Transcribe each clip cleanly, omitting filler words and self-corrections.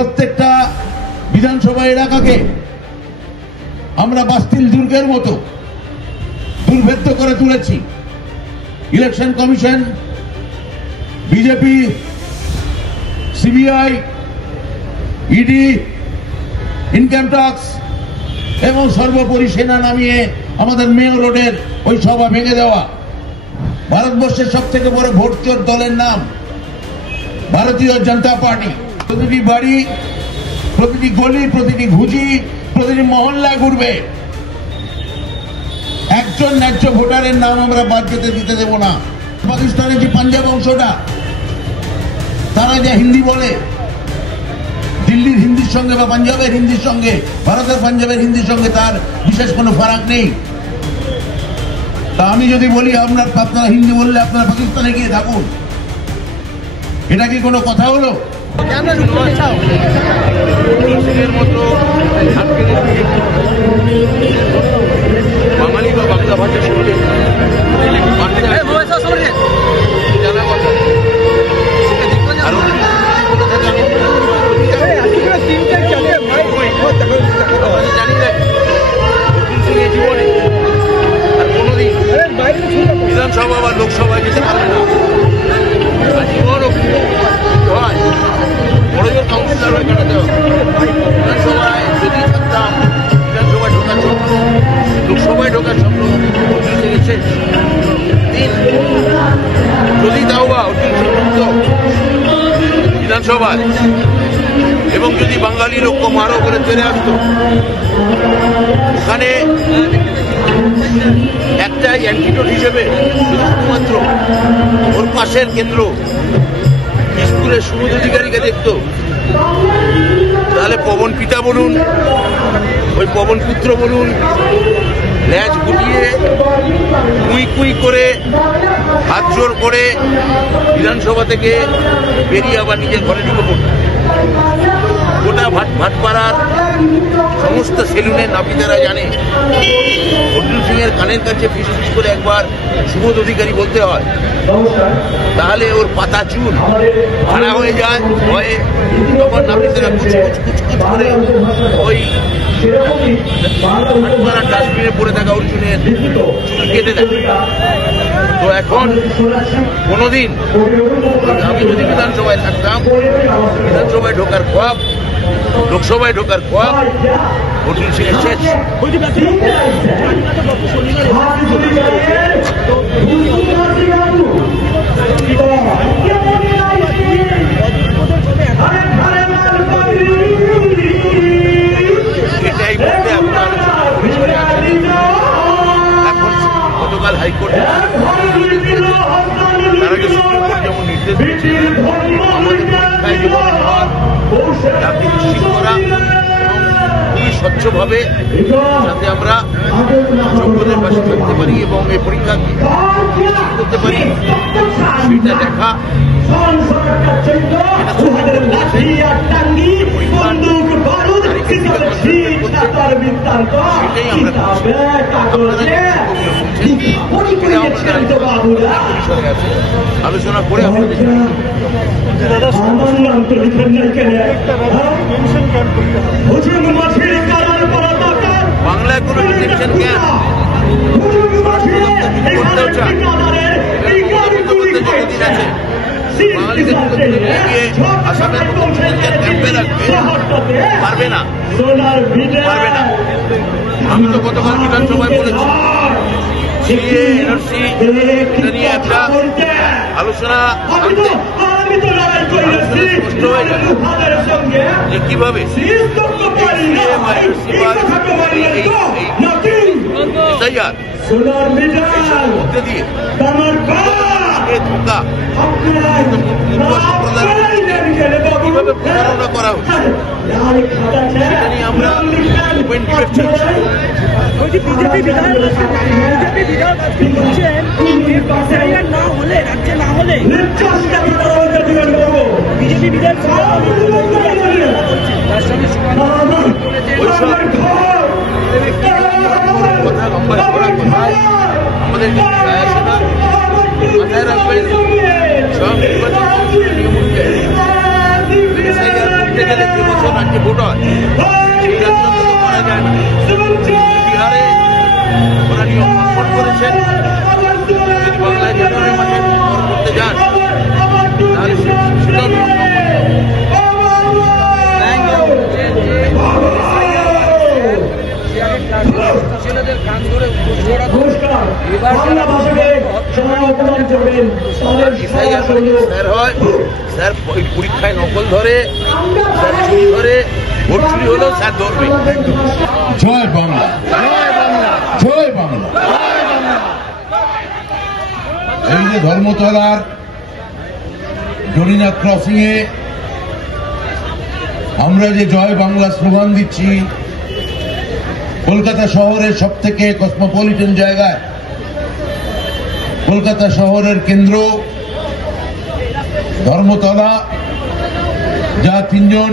প্রত্যেকটা বিধানসভা এলাকাকে আমরা বাস্তিল দুর্গের মতো দুর্ভেদ্য করে তুলেছি। Election commission, BJP, CBI, ED, income tax এবং সর্বোপরি সেনা নামিয়ে আমাদের মেয়র রোডের ওই সভা ভেঙে দেওয়া। ভারতবর্ষের সব থেকে বড় ভোটচোর দলের নাম ভারতীয় জনতা পার্টি। প্রতিটি বাড়ি, প্রতিটি গলি, প্রতিটি ঘুজি, প্রতিটি মহল্লায় ঘুরবে। একজন ন্যায্য ভোটারের নাম আমরা বাদ যেতে দিতে দেব না। পাকিস্তানের যে পাঞ্জাব অংশটা, তারা যে হিন্দি বলে, দিল্লির হিন্দির সঙ্গে বা পাঞ্জাবের হিন্দির সঙ্গে ভারতের পাঞ্জাবের হিন্দির সঙ্গে তার বিশেষ কোনো ফারাক নেই। তা আমি যদি বলি আপনারা হিন্দি বললে আপনারা পাকিস্তানে গিয়ে থাকুন, এটা কি কোনো কথা হলো? বাঙালি বা বাংলা ভাষা শুনলে জানা কথা। জানি না জীবনে আর কোনোদিন বিধানসভা বা লোকসভায় যেতে পারবে না। জীবন হয় বড় জোর কাউন্সিলর হয়ে কাটাতে হবে। বিধানসভায় যদি থাকতাম, বিধানসভায় ঢোকার স্বপ্ন, লোকসভায় ঢোকার স্বপ্ন গেছে দিন। যদি তাও বা বিধানসভায় এবং যদি বাঙালির ঐক্য আরো করে চলে আসতো, ওখানে একটাই অ্যান্টিডোট হিসেবে শুধুমাত্র ওর পাশের কেন্দ্র স্কুলের সুবোধ অধিকারীকে দেখতো, তাহলে পবন পিতা বলুন, ওই পবন পুত্র বলুন, ল্যাজ গুটিয়ে কুই কুই করে হাত জোর করে বিধানসভা থেকে বেরিয়ে আবার নিজের ঘরে ঢুকে পড়ত। গোটা ভাটপাড়ার সমস্ত সেলুনের নাপিতেরা জানে অর্জুন সিং এর কানের কাছে ফিস ফিস করে একবার সুবোধ অধিকারী বলতে হয়, তাহলে ওর পাতা চুল ভাড়া হয়ে যায় ভয়ে। তখন নাপিতেরা কুচ কুচ কুচ কুচ করে ওই ভাটপাড়ার ডাস্টবিনে পড়ে থাকা অর্জুনের চুল কেটে দেয়। তো এখন কোনোদিন আমি যদি বিধানসভায় থাকতাম, বিধানসভায় ঢোকার খোয়াব, লোকসভায় ঢোকার খোয়াব অর্জুন সিং এর শেষ। এটাই বলতে এখন গতকাল হাইকোর্টে তার আগে সুপ্রিম কোর্ট যেমন নির্দেশ দিয়েছে, আমাদের পরীক্ষায় জীবনের হার তাকে নিশ্চিত করা এবং খুবই স্বচ্ছভাবে যাতে আমরা যোগ্যদের পাশে থাকতে পারি এবং এই পরীক্ষাকে করতে পারি সেটা দেখা। সেটাই আমরা আলোচনা করে আপনাদের বাংলায় কোনো ডিটেনশন ক্যাম্প করতেও চায়, যতদিন আছে বাঙালিদের আসামের ক্যাম্পে রাখবে, পারবে না। আমি তো গতকাল বিধানসভায় বলেছি সিএ এনআরসি এটা নিয়ে একটা আলোচনা আনতে স্পষ্ট হয়ে যাবে যে কিভাবে মধ্যে দিয়ে ধোকা কিভাবে প্রতারণা করা হচ্ছে সেটা নিয়ে আমরা ওপেন ডিবেট চাইছি। বিজেপি বিধায়ক না হলে, রাজ্যে না হলে বিজেপি বিধায়ক কথা লম্বা করার কথা আমাদের মাথায় রাখবেন। সব নির্বাচন নিয়ম অনুযায়ী গেলে যে বছর রাজ্যে ভোট হয় সেই রাজ্য তো করা যায় না। বিহারে ওরা নিয়ম লঙ্ঘন করেছেন। যদি বাংলায় জানুয়ারি মাসে ভোট করতে যান তাহলে সেটাও নিয়ম লঙ্ঘন ছেলেদের কান ধরে স্যার হয়, স্যার পরীক্ষায় নকল ধরে, স্যার চুরি ধরে, ভোট চুরি হলেও স্যার ধরবে। জয় বাংলা, জয় বাংলা। এই যে ধর্মতলার জরিনা ক্রসিং এ আমরা যে জয় বাংলা স্লোগান দিচ্ছি, কলকাতা শহরের সব থেকে কসমোপলিটন জায়গায়, কলকাতা শহরের কেন্দ্র ধর্মতলা, যা তিনজন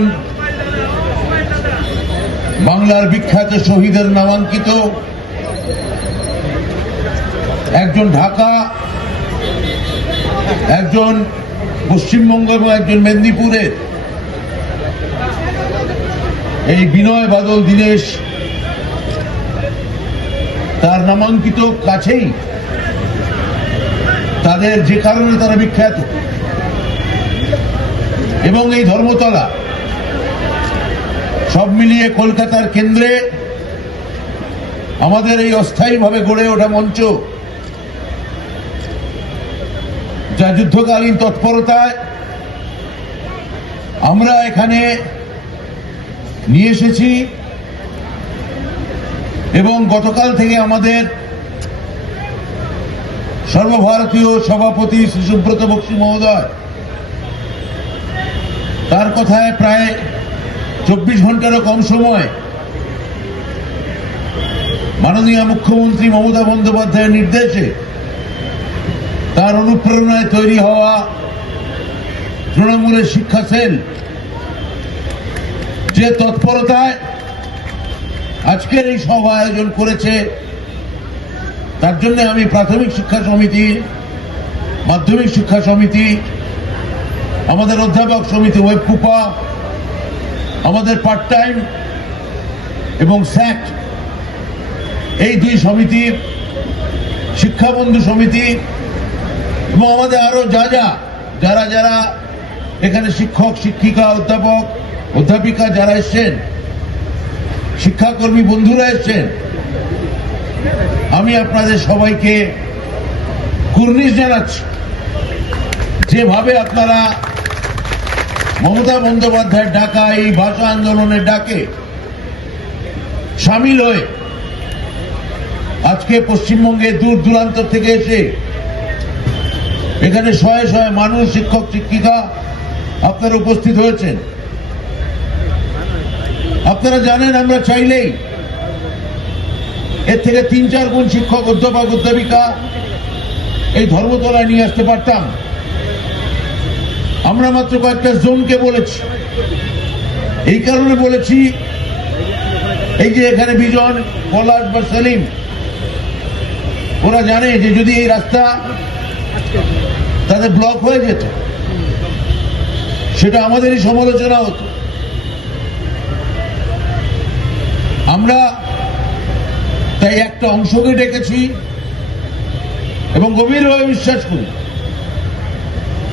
বাংলার বিখ্যাত শহীদের নামাঙ্কিত, একজন ঢাকা, একজন পশ্চিমবঙ্গ এবং একজন মেদিনীপুরের, এই বিনয় বাদল দীনেশ তার নামাঙ্কিত কাছেই, তাদের যে কারণে তারা বিখ্যাত। এবং এই ধর্মতলা সব মিলিয়ে কলকাতার কেন্দ্রে আমাদের এই অস্থায়ীভাবে গড়ে ওঠা মঞ্চ, যা যুদ্ধকালীন তৎপরতায় আমরা এখানে নিয়ে এসেছি। এবং গতকাল থেকে আমাদের সর্বভারতীয় সভাপতি শ্রী সুব্রত বক্সী মহোদয়, তার কথায় প্রায় 24 ঘন্টারও কম সময় মাননীয় মুখ্যমন্ত্রী মমতা বন্দ্যোপাধ্যায়ের নির্দেশে, তার অনুপ্রেরণায় তৈরি হওয়া তৃণমূলের শিক্ষা সেল যে তৎপরতায় আজকের এই সভা আয়োজন করেছে, তার জন্য আমি প্রাথমিক শিক্ষা সমিতি, মাধ্যমিক শিক্ষা সমিতি, আমাদের অধ্যাপক সমিতি ওয়েবকুপা, আমাদের পার্ট টাইম এবং স্যাট, এই দুই সমিতি, শিক্ষাবন্ধু সমিতি এবং আমাদের আরো যারা যারা এখানে শিক্ষক, শিক্ষিকা, অধ্যাপক, অধ্যাপিকা যারা এসছেন, শিক্ষাকর্মী বন্ধুরা এসছেন, আমি আপনাদের সবাইকে কুর্নিশ জানাচ্ছি। যেভাবে আপনারা মমতা বন্দ্যোপাধ্যায়ের ডাকা এই ভাষা আন্দোলনের ডাকে সামিল হয়ে আজকে পশ্চিমবঙ্গে দূর দূরান্ত থেকে এসে এখানে শয়ে শয়ে মানুষ, শিক্ষক, শিক্ষিকা আপনারা উপস্থিত হয়েছেন। আপনারা জানেন আমরা চাইলেই এর থেকে 3-4 গুণ শিক্ষক, অধ্যাপক, অধ্যাপিকা এই ধর্মতলায় নিয়ে আসতে পারতাম। আমরা মাত্র কয়েকটা জোনকে বলেছি। এই কারণে বলেছি, এই যে এখানে বিজন, পলাশ বা সেলিম, ওরা জানে যে যদি এই রাস্তা তাদের ব্লক হয়ে যেত, সেটা আমাদেরই সমালোচনা হতো। আমরা তাই একটা অংশকে ডেকেছি এবং গভীরভাবে বিশ্বাস করি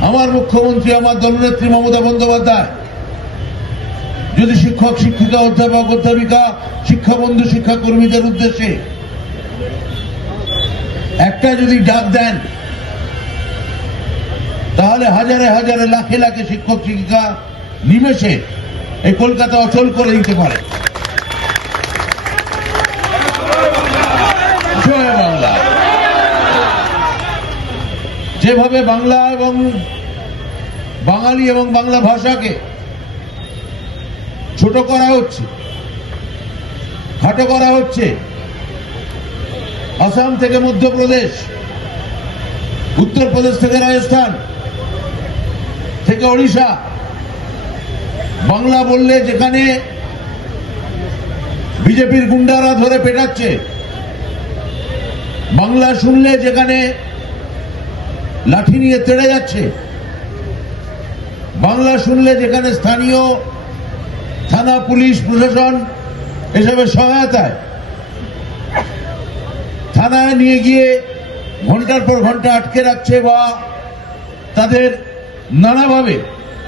আমার মুখ্যমন্ত্রী, আমার দলনেত্রী মমতা বন্দ্যোপাধ্যায় যদি শিক্ষক, শিক্ষিকা, অধ্যাপক, অধ্যাপিকা, শিক্ষাবন্ধু, শিক্ষাকর্মীদের উদ্দেশ্যে একটা যদি ডাক দেন, তাহলে হাজারে হাজারে, লাখে লাখে শিক্ষক, শিক্ষিকা নিমেষে এই কলকাতা অচল করে দিতে পারে। জয় বাংলা। যেভাবে বাংলা এবং বাঙালি এবং বাংলা ভাষাকে ছোট করা হচ্ছে, খাটো করা হচ্ছে, আসাম থেকে মধ্যপ্রদেশ, উত্তরপ্রদেশ থেকে রাজস্থান থেকে ওড়িশা, বাংলা বললে যেখানে বিজেপির গুন্ডারা ধরে পেটাচ্ছে, বাংলা শুনলে যেখানে লাঠি নিয়ে তেড়ে যাচ্ছে, বাংলা শুনলে যেখানে স্থানীয় থানা, পুলিশ, প্রশাসন এসবের সহায়তায় থানায় নিয়ে গিয়ে ঘন্টার পর ঘন্টা আটকে রাখছে বা তাদের নানাভাবে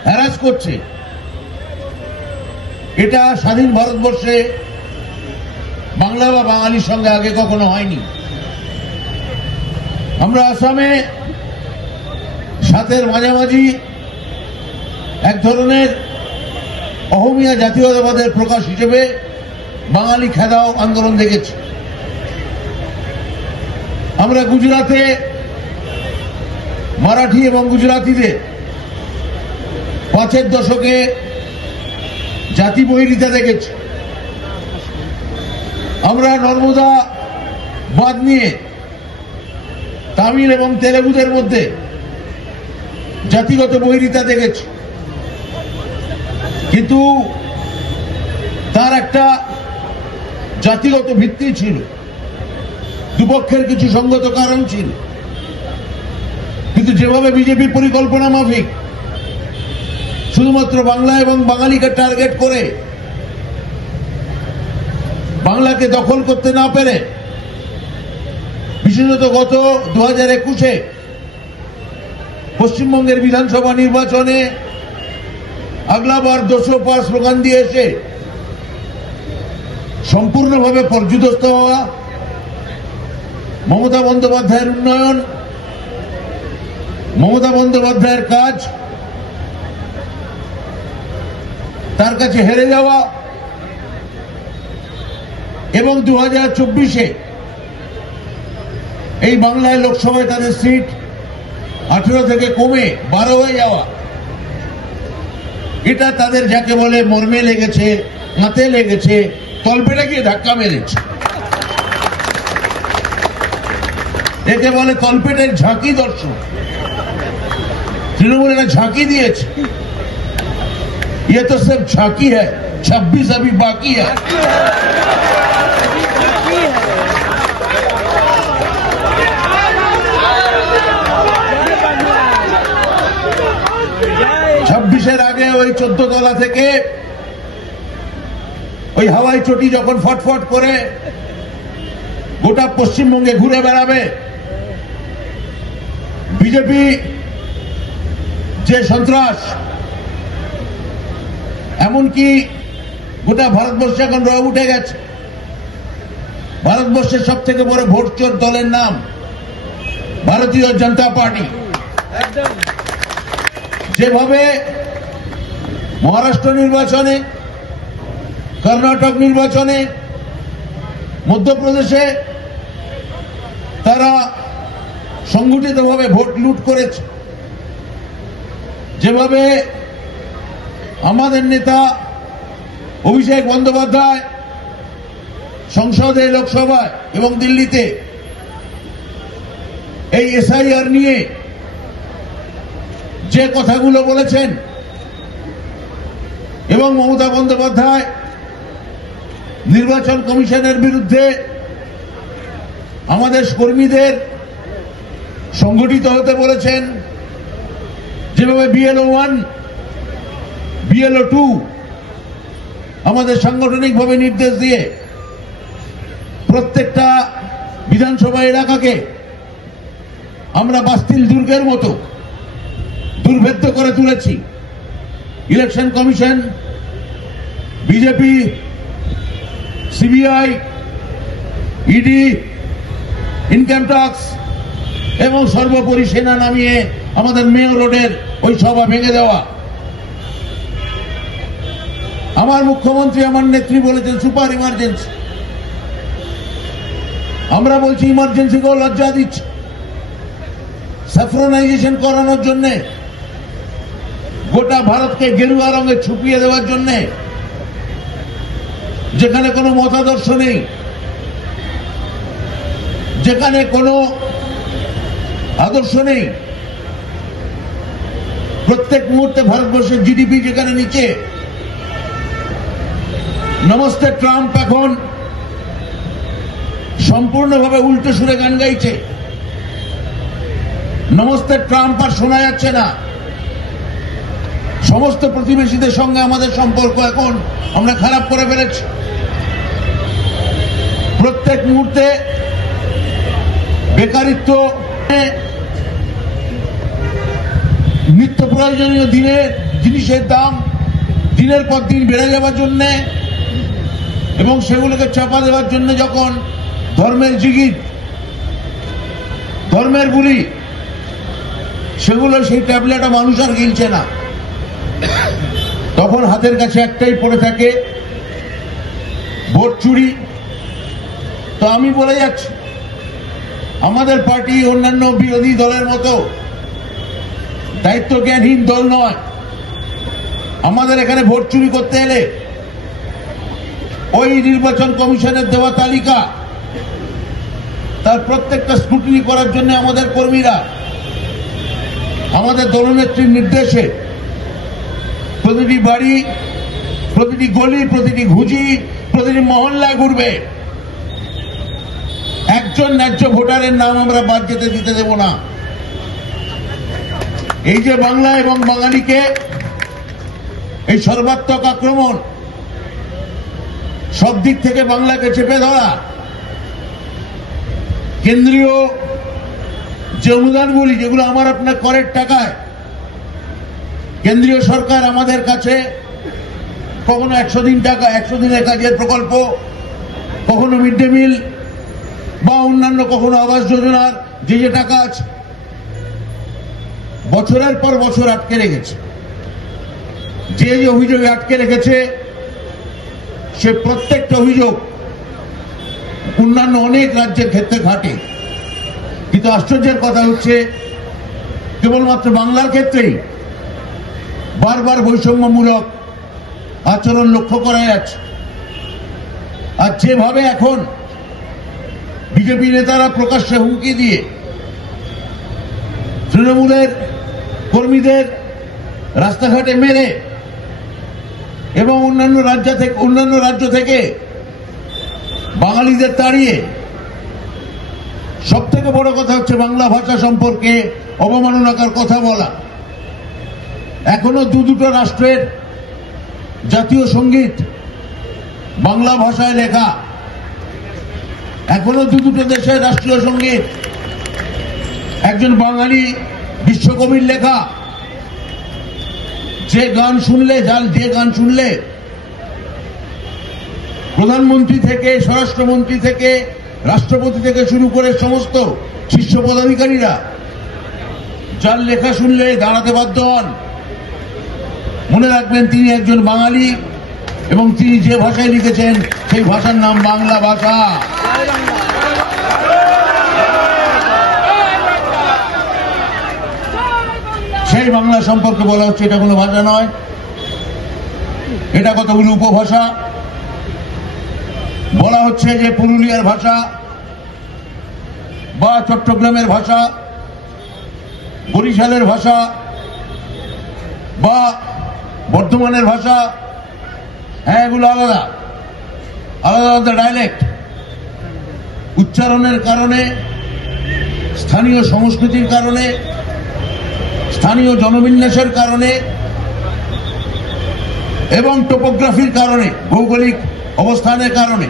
হ্যারাস করছে, এটা স্বাধীন ভারতবর্ষে বাংলা বা বাঙালির সঙ্গে আগে কখনো হয়নি। আমরা আসামে 7-এর মাঝামাঝি এক ধরনের অহমিয়া জাতীয়তাবাদের প্রকাশ হিসেবে বাঙালি খেদাও আন্দোলন দেখেছি। আমরা গুজরাতে মারাঠি এবং গুজরাতিদের 5-এর দশকে জাতি বহিরিতা দেখেছি। আমরা নর্মদা বাঁধ নিয়ে তামিল এবং তেলেগুদের মধ্যে জাতিগত বহিরিতা দেখেছি, কিন্তু তার একটা জাতিগত ভিত্তি ছিল, দুপক্ষের কিছু সঙ্গত কারণ ছিল। কিন্তু যেভাবে বিজেপি পরিকল্পনা মাফিক শুধুমাত্র বাংলা এবং বাঙালিকে টার্গেট করে বাংলাকে দখল করতে না পেরে, বিশেষত গত 2021-এ পশ্চিমবঙ্গের বিধানসভা নির্বাচনে আগলাবার 200 পার স্লোগান দিয়ে এসে সম্পূর্ণভাবে পর্যুদস্ত হওয়া, মমতা বন্দ্যোপাধ্যায়ের উন্নয়ন, মমতা বন্দ্যোপাধ্যায়ের কাজ, তার কাছে হেরে যাওয়া এবং 2024-এ এই বাংলায় লোকসভায় তাদের সিট 18 থেকে কমে 12 হয়ে যাওয়া, এটা তাদের যাকে বলে মর্মে লেগেছে, হাতে লেগেছে, তলপেটে গিয়ে ধাক্কা মেরেছে। একে বলে তলপেটের ঝাঁকি দর্শন। তৃণমূল একটা ঝাঁকি দিয়েছে। ये तो सिर्फ झांकी है, 26 अभी बाकी है। 26-এর আগে ওই 14 তলা থেকে ওই হাওয়াই চটি যখন ফটফট করে গোটা পশ্চিমবঙ্গে ঘুরে বেড়াবে, বিজেপি যে সন্ত্রাস, এমনকি গোটা ভারতবর্ষে এখন রয়ে উঠে গেছে। ভারতবর্ষের সব থেকে বড় ভোটচোর দলের নাম ভারতীয় জনতা পার্টি। যেভাবে মহারাষ্ট্র নির্বাচনে, কর্ণাটক নির্বাচনে, মধ্যপ্রদেশে তারা সংগঠিতভাবে ভোট লুট করেছে, যেভাবে আমাদের নেতা অভিষেক বন্দ্যোপাধ্যায় সংসদে, লোকসভায় এবং দিল্লিতে এই এসআইআর নিয়ে যে কথাগুলো বলেছেন, এবং মমতা বন্দ্যোপাধ্যায় নির্বাচন কমিশনের বিরুদ্ধে আমাদের কর্মীদের সংগঠিত হতে বলেছেন, যেভাবে BLO 1, BLO 2 আমাদের সাংগঠনিকভাবে নির্দেশ দিয়ে প্রত্যেকটা বিধানসভা এলাকাকে আমরা বাস্তিল দুর্গের মতো দুর্ভেদ্য করে তুলেছি। Election commission, BJP, CBI, ED, income tax এবং সর্বোপরি সেনা নামিয়ে আমাদের মেয়র রোডের ওই সভা ভেঙে দেওয়া। আমার মুখ্যমন্ত্রী, আমার নেত্রী বলেছেন সুপার ইমার্জেন্সি। আমরা বলছি ইমার্জেন্সিকেও লজ্জা দিচ্ছে। স্যাফ্রনাইজেশন করানোর জন্য, গোটা ভারতকে গেরুয়া রঙে ছুপিয়ে দেওয়ার জন্য, যেখানে কোনো মতাদর্শ নেই, যেখানে কোনো আদর্শ নেই, প্রত্যেক মুহূর্তে ভারতবর্ষের জিডিপি যেখানে নিচে, নমস্তে ট্রাম্প এখন সম্পূর্ণভাবে উল্টো সুরে গান গাইছে। নমস্তে ট্রাম্প আর শোনা যাচ্ছে না। সমস্ত প্রতিবেশীদের সঙ্গে আমাদের সম্পর্ক এখন আমরা খারাপ করে ফেলেছি। প্রত্যেক মুহূর্তে বেকারিত্ব, নিত্য প্রয়োজনীয় জিনিসের দাম দিনের পর দিন বেড়ে যাওয়ার জন্য এবং সেগুলোকে চাপা দেওয়ার জন্য যখন ধর্মের জিগির, ধর্মের বুলি, সেগুলো সেই ট্যাবলেটটা মানুষ আর গিলছে না, তখন হাতের কাছে একটাই পড়ে থাকে, ভোট চুরি। তো আমি বলে যাচ্ছি, আমাদের পার্টি অন্যান্য বিরোধী দলের মতো দায়িত্বজ্ঞানহীন দল নয়। আমাদের এখানে ভোট চুরি করতে এলে ওই নির্বাচন কমিশনের দেওয়া তালিকা, তার প্রত্যেকটা স্ক্রুটিনি করার জন্য আমাদের কর্মীরা আমাদের দলনেত্রীর নির্দেশে প্রতিটি বাড়ি, প্রতিটি গলি, প্রতিটি ঘুঁজি, প্রতিটি মহল্লায় ঘুরবে। একজন ন্যায্য ভোটারের নাম আমরা বাদ যেতে দিতে দেব না। এই যে বাংলা এবং বাঙালিকে এই সর্বাত্মক আক্রমণ, সব দিক থেকে বাংলাকে চেপে ধরা, কেন্দ্রীয় যে অনুদানগুলি, যেগুলো আমার আপনার করের টাকায় কেন্দ্রীয় সরকার আমাদের কাছে কখনো 100 দিন টাকা, 100 দিনের কাজের প্রকল্প, কখনো মিড ডে মিল বা অন্যান্য, কখনো আবাস যোজনার যে টাকা আছে, বছরের পর বছর আটকে রেখেছে। যে অভিযোগে আটকে রেখেছে সে প্রত্যেকটা অভিযোগ অন্যান্য অনেক রাজ্যের ক্ষেত্রে ঘাটে, কিন্তু আশ্চর্যের কথা হচ্ছে কেবলমাত্র বাংলার ক্ষেত্রেই বারবার বৈষম্যমূলক আচরণ লক্ষ্য করা যাচ্ছে। আর যেভাবে এখন বিজেপি নেতারা প্রকাশ্যে হুমকি দিয়ে তৃণমূলের কর্মীদের রাস্তাঘাটে মেরে এবং অন্যান্য রাজ্য থেকে বাঙালিদের তাড়িয়ে, সব থেকে বড় কথা হচ্ছে বাংলা ভাষা সম্পর্কে অবমাননাকর কথা বলা। এখনো দুটো রাষ্ট্রের জাতীয় সঙ্গীত বাংলা ভাষায় লেখা, এখনো দুটো দেশের রাষ্ট্রীয় সঙ্গীত একজন বাঙালি বিশ্বকবির লেখা। যে গান শুনলে প্রধানমন্ত্রী থেকে, স্বরাষ্ট্রমন্ত্রী থেকে, রাষ্ট্রপতি থেকে শুরু করে সমস্ত শীর্ষ পদাধিকারীরা যার লেখা শুনলে দাঁড়াতে বাধ্য হন। মনে রাখবেন তিনি একজন বাঙালি এবং তিনি যে ভাষায় লিখেছেন সেই ভাষার নাম বাংলা ভাষা। সেই বাংলা সম্পর্কে বলা হচ্ছে এটা কোনো ভাষা নয়, এটা কতগুলো উপভাষা। বলা হচ্ছে যে পুরুলিয়ার ভাষা বা চট্টগ্রামের ভাষা, বরিশালের ভাষা বা বর্ধমানের ভাষা, হ্যাঁ এগুলো আলাদা আলাদা ডায়ালেক্ট। উচ্চারণের কারণে, স্থানীয় সংস্কৃতির কারণে, স্থানীয় জনবিন্যাসের কারণে এবং টোপোগ্রাফির কারণে, ভৌগোলিক অবস্থানের কারণে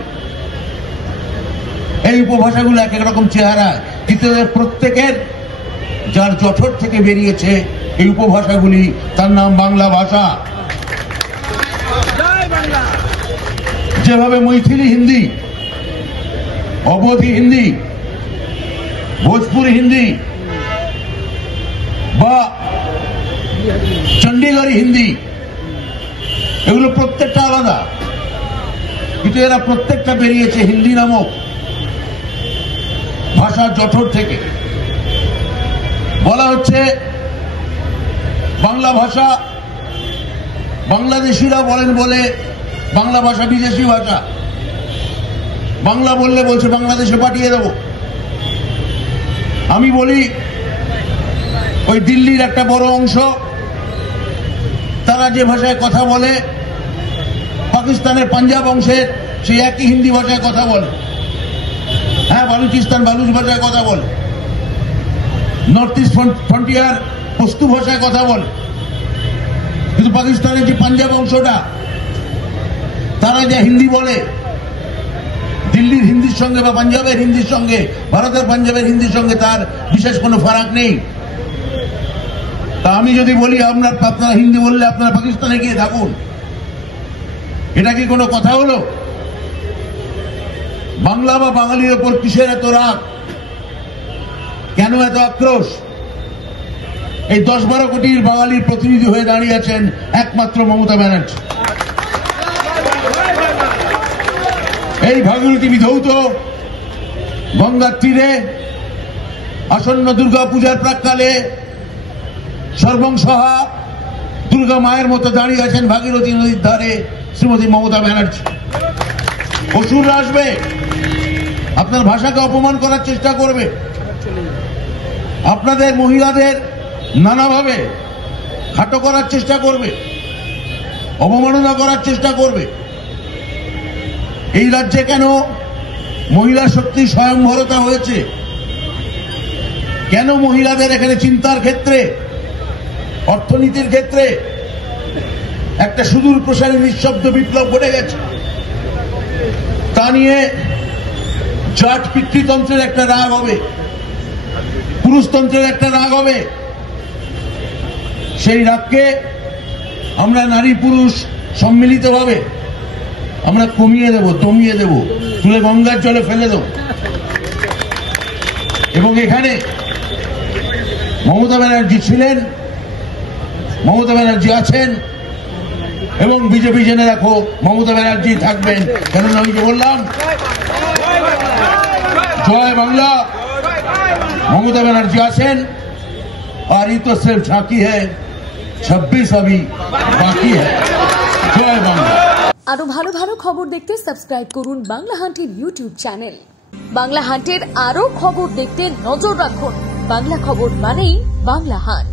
এই উপভাষাগুলো এক এক রকম চেহারা, কিন্তু প্রত্যেকের যার জঠর থেকে বেরিয়েছে এই উপভাষাগুলি, তার নাম বাংলা ভাষা। যেভাবে মৈথিলি হিন্দি, অবধি হিন্দি, ভোজপুরি হিন্দি বা চণ্ডীগড়ি হিন্দি, এগুলো প্রত্যেকটা আলাদা, কিন্তু এরা প্রত্যেকটা বেরিয়েছে হিন্দি নামক ভাষার জঠর থেকে। বলা হচ্ছে বাংলা ভাষা বাংলাদেশিরা বলেন বলে বাংলা ভাষা বিদেশি ভাষা। বাংলা বললে বলছে বাংলাদেশে পাঠিয়ে দেব। আমি বলি ওই দিল্লির একটা বড় অংশ তারা যে ভাষায় কথা বলে, পাকিস্তানের পাঞ্জাব অংশের সেই একই হিন্দি ভাষায় কথা বলে। হ্যাঁ, বালুচিস্তান বালুচ ভাষায় কথা বলে, নর্থ ইস্ট ফ্রন্টিয়ার পশতু ভাষায় কথা বলে। কিন্তু পাকিস্তানের যে পাঞ্জাব অংশটা, তারা যে হিন্দি বলে, দিল্লির হিন্দির সঙ্গে বা পাঞ্জাবের হিন্দির সঙ্গে, ভারতের পাঞ্জাবের হিন্দির সঙ্গে তার বিশেষ কোনো ফারাক নেই। তা আমি যদি বলি আপনারা হিন্দি বললে আপনারা পাকিস্তানে গিয়ে থাকুন, এটা কি কোনো কথা হলো? বাংলা বা বাঙালির ওপর কিসের এত রাগ, কেন এত আক্রোশ? এই 10-12 কোটির বাঙালির প্রতিনিধি হয়ে দাঁড়িয়ে আছেন একমাত্র মমতা ব্যানার্জি। এই ভাগীরথী বিধৌত গঙ্গার তীরে আসন্ন দুর্গা পূজার প্রাক্কালে সর্বংসহা দুর্গা মায়ের মতো দাঁড়িয়ে আছেন ভাগীরথী নদীর ধারে শ্রীমতী মমতা ব্যানার্জি। অসুররা আসবে, আপনার ভাষাকে অপমান করার চেষ্টা করবে, আপনাদের মহিলাদের নানাভাবে খাটো করার চেষ্টা করবে, অবমাননা করার চেষ্টা করবে। এই রাজ্যে কেন মহিলা শক্তি স্বয়ংভরতা হয়েছে? কেন মহিলাদের এখানে চিন্তার ক্ষেত্রে, অর্থনীতির ক্ষেত্রে একটা সুদূর প্রসারী নিঃশব্দ বিপ্লব ঘটে গেছে? তা নিয়ে জাট পিতৃতন্ত্রের একটা রাগ হবে, পুরুষতন্ত্রের একটা রাগ হবে। সেই রাগকে আমরা নারী পুরুষ সম্মিলিতভাবে আমরা কমিয়ে দেব, দমিয়ে দেব, তুলে গঙ্গার জলে ফেলে দেব। এবং এখানে মমতা ব্যানার্জি ছিলেন, মমতা ব্যানার্জি আছেন, এবং বিজেপি জেনে রাখো মমতা ব্যানার্জি থাকবেন। কেননা আমি যে বললাম, জয় বাংলা, মমতা ব্যানার্জি আছেন, আর ই তো সির্ফ ঝাঁকি হ্যায়, 26 अभी বাকি হ্যায়। জয় বাংলা। আরো ভালো ভালো খবর দেখতে সাবস্ক্রাইব করুন বাংলা হান্টের ইউটিউব চ্যানেল। বাংলা হান্টের আরো খবর দেখতে নজর রাখুন। বাংলা খবর মানেই বাংলা হান্ট।